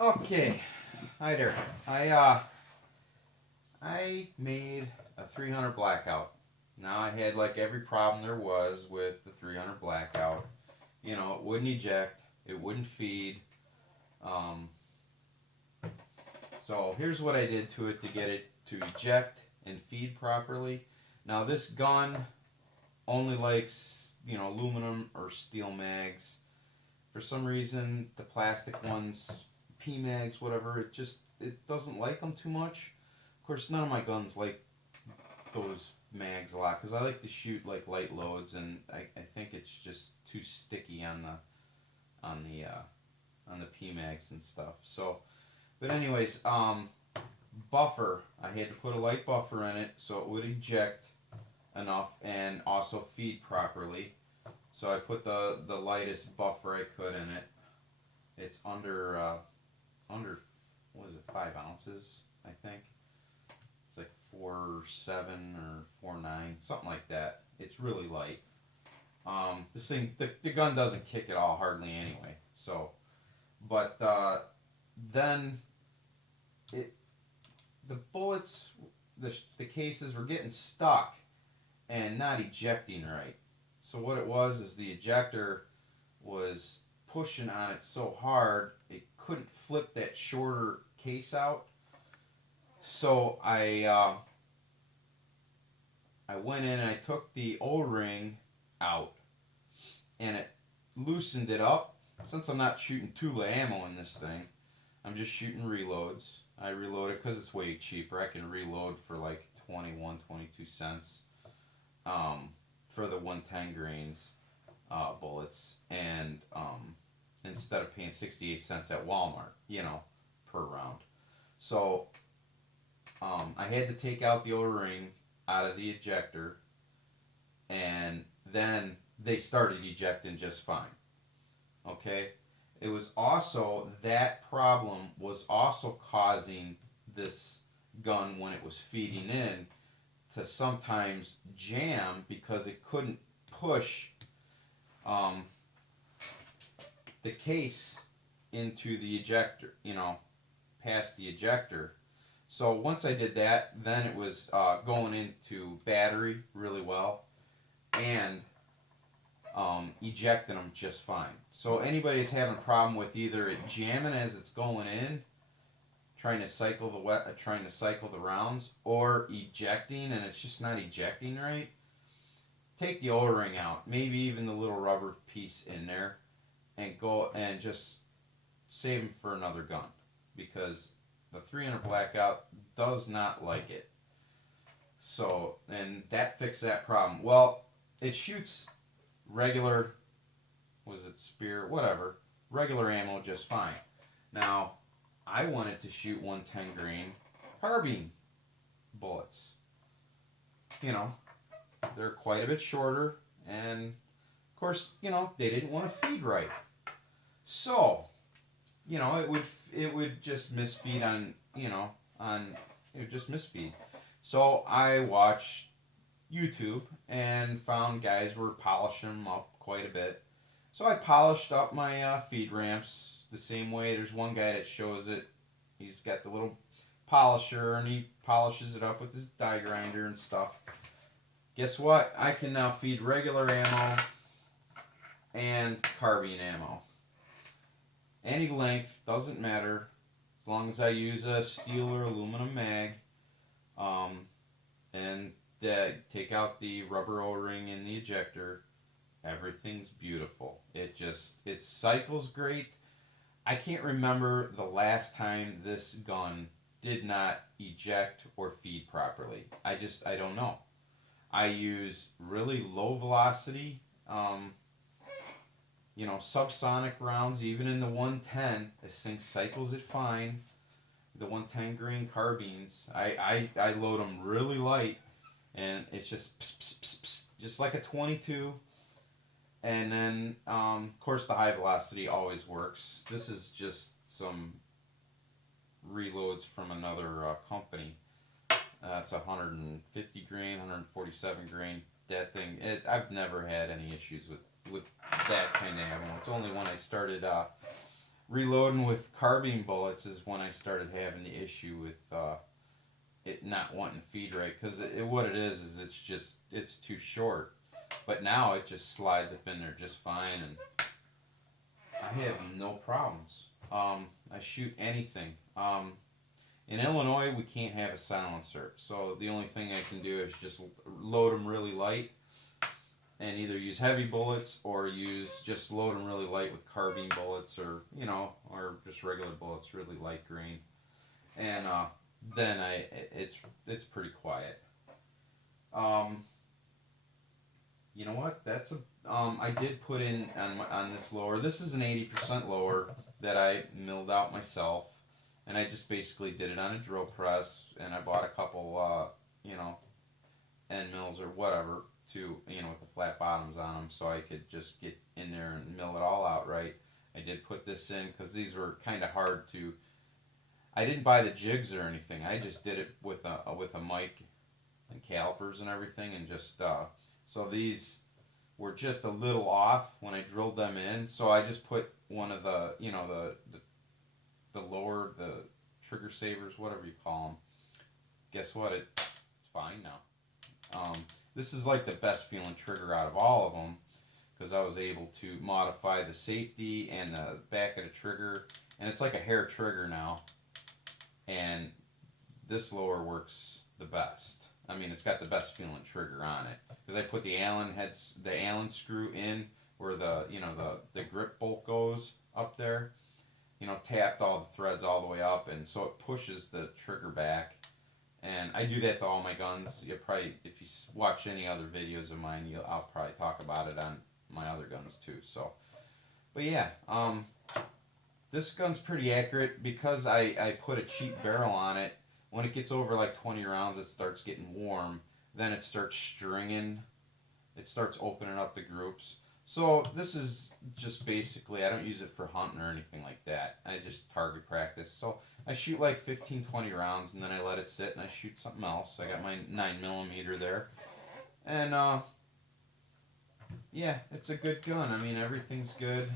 Okay, hi there. I made a 300 blackout. Now I had like every problem there was with the 300 blackout. You know, it wouldn't eject, it wouldn't feed. Um, so here's what I did to it to get it to eject and feed properly. Now this gun only likes aluminum or steel mags. For some reason, the plastic ones, P mags, whatever, it doesn't like them too much. Of course, none of my guns like those mags a lot because I like to shoot like light loads, and I think it's just too sticky on the on the P mags and stuff. So, but anyways, buffer. I had to put a light buffer in it so it would eject enough and also feed properly. So I put the lightest buffer I could in it. It's under what is it, 5 ounces, I think. It's like 4.7 or 4.9, something like that. It's really light. This thing, the gun doesn't kick at all hardly anyway. So, but then it the bullets, the cases were getting stuck and not ejecting right. So what it was is the ejector was pushing on it so hard it couldn't flip that shorter case out. So I went in and I took the O ring out and it loosened it up. Since I'm not shooting Tula ammo in this thing, I'm just shooting reloads. I reload it because it's way cheaper. I can reload for like 21, 22 cents for the 110 grains bullets, and instead of paying 68 cents at Walmart, per round. So I had to take out the O ring out of the ejector, and then they started ejecting just fine. Okay, it was also that problem was also causing this gun when it was feeding in to sometimes jam because it couldn't push um, the case into the ejector, past the ejector. So once I did that, then it was going into battery really well and ejecting them just fine. So anybody's having a problem with either it jamming as it's going in, trying to cycle the rounds, or ejecting and it's just not ejecting right. Take the O-ring out, maybe even the little rubber piece in there, and go and just save them for another gun because the 300 blackout does not like it. So, and that fixed that problem. Well, it shoots regular, was it spear, whatever, regular ammo just fine. Now, I wanted to shoot 110 grain carbine bullets. You know, they're quite a bit shorter, and of course, they didn't want to feed right. So, it would just misfeed on it would just misfeed. So I watched YouTube and found guys were polishing them up quite a bit. So I polished up my feed ramps the same way. There's one guy that shows it. He's got the little polisher and he polishes it up with his die grinder and stuff. Guess what? I can now feed regular ammo and carbine ammo. Any length, doesn't matter, as long as I use a steel or aluminum mag, and take out the rubber O-ring in the ejector. Everything's beautiful. It cycles great. I can't remember the last time this gun did not eject or feed properly. I don't know. I use really low velocity, subsonic rounds, even in the 110. This thing cycles it fine. The 110 grain carbines, I load them really light, and it's just pss, pss, pss, pss, just like a 22. And then, of course, the high velocity always works. This is just some reloads from another company. It's 150 grain, 147 grain. That thing, I've never had any issues with that kind of ammo. It's only when I started reloading with carbine bullets is when I started having the issue with it not wanting to feed right, because what it is it's too short. But now it just slides up in there just fine, and I have no problems. I shoot anything. In Illinois, we can't have a silencer, so the only thing I can do is just load them really light, and either use heavy bullets or just load them really light with carbine bullets, or or just regular bullets, really light grain, and then it's pretty quiet. Um, you know what? I did put in on this lower. This is an 80% lower that I milled out myself, and I just basically did it on a drill press, and I bought a couple end mills or whatever to with the flat bottoms on them, so I could just get in there and mill it all out right. I did put this in because these were kind of hard to. I didn't buy the jigs or anything. I just did it with a mic and calipers and everything, and just so these were just a little off when I drilled them in. So I just put one of the the lower, the trigger savers, whatever you call them. Guess what? It's fine now. This is like the best feeling trigger out of all of them, because I was able to modify the safety and the back of the trigger, and it's like a hair trigger now. And this lower works the best. I mean, it's got the best feeling trigger on it, because I put the Allen screw in where the grip bolt goes up there. Tapped all the threads all the way up, and so it pushes the trigger back. And I do that to all my guns. You probably, if you watch any other videos of mine, I'll probably talk about it on my other guns too. So, but yeah, this gun's pretty accurate because I put a cheap barrel on it. When it gets over like 20 rounds, it starts getting warm. Then it starts stringing. It starts opening up the groups. So this is just basically, I don't use it for hunting or anything like that. I just target practice. So I shoot like 15, 20 rounds, and then I let it sit and I shoot something else. I got my 9mm there. And yeah, it's a good gun. I mean, everything's good.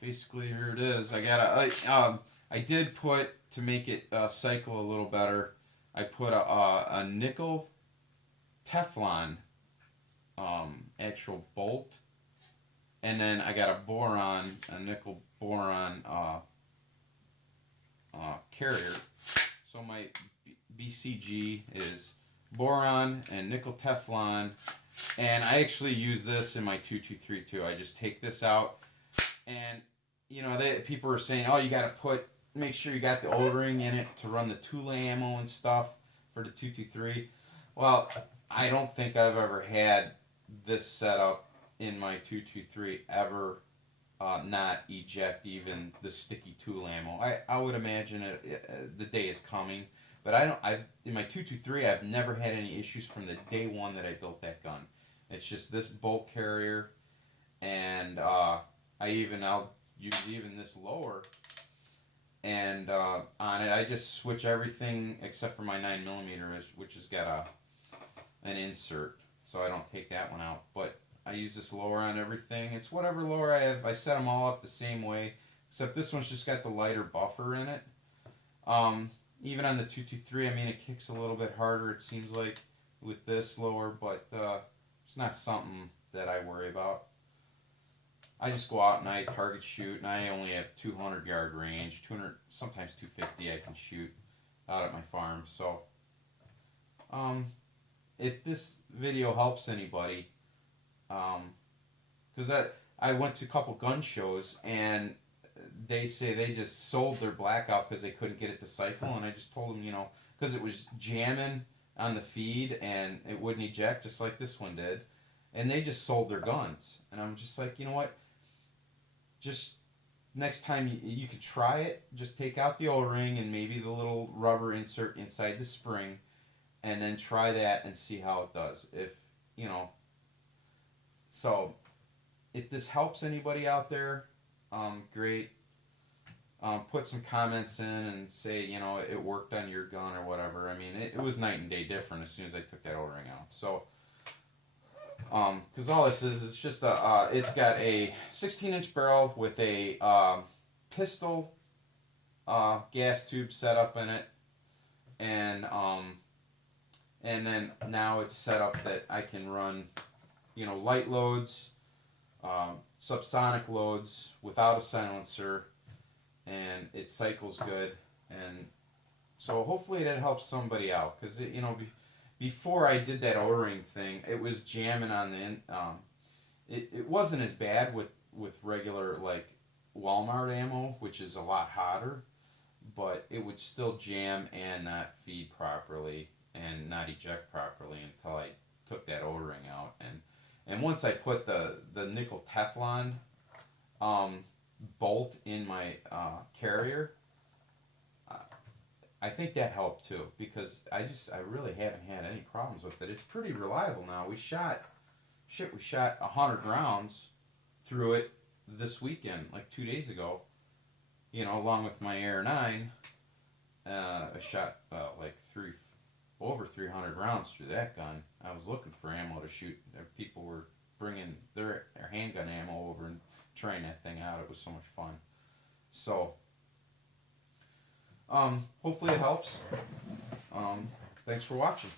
Basically, here it is. I did put, to make it cycle a little better, I put a nickel Teflon actual bolt, and then I got a nickel boron carrier. So my BCG is boron and nickel Teflon, and I actually use this in my 223 too. I just take this out, and people are saying, oh, you got to make sure you got the O-ring in it to run the Tula ammo and stuff for the 223. Well, I don't think I've ever had this setup in my 223 ever not eject even the sticky Tula ammo. I would imagine the day is coming, but in my 223 I've never had any issues from the day one that I built that gun. It's just this bolt carrier, and I'll use even this lower, and on it I just switch everything except for my 9mm, which has got an insert, so I don't take that one out. But I use this lower on everything. It's whatever lower I have. I set them all up the same way, except this one's just got the lighter buffer in it. Even on the 223, I mean, it kicks a little bit harder, it seems like, with this lower, but it's not something that I worry about. I just go out and I target shoot, and I only have 200 yard range, 200, sometimes 250 I can shoot out at my farm. So, if this video helps anybody, because I went to a couple gun shows, and they say they just sold their Blackout because they couldn't get it to cycle, and I just told them, because it was jamming on the feed and it wouldn't eject just like this one did, and they just sold their guns. And I'm just like, you know what, just next time you can try it, just take out the O-ring and maybe the little rubber insert inside the spring, and then try that and see how it does. So if this helps anybody out there, great. Put some comments in and say, it worked on your gun or whatever. I mean, it was night and day different as soon as I took that O-ring out. So, because all this is, it's just it's got a 16-inch barrel with a pistol gas tube set up in it, and then now it's set up that I can run, light loads, subsonic loads without a silencer, and it cycles good. And so hopefully that helps somebody out, because before I did that O-ring thing, it was jamming on it wasn't as bad with regular like Walmart ammo, which is a lot hotter, but it would still jam and not feed properly and not eject properly until I took that O-ring out. And once I put the nickel Teflon bolt in my carrier, I think that helped too, because I really haven't had any problems with it. It's pretty reliable now. We shot 100 rounds through it this weekend, like 2 days ago. Along with my Air 9, I shot over 300 rounds through that gun. I was looking for ammo to shoot. People were bringing their handgun ammo over and trying that thing out. It was so much fun. So, hopefully it helps. Thanks for watching.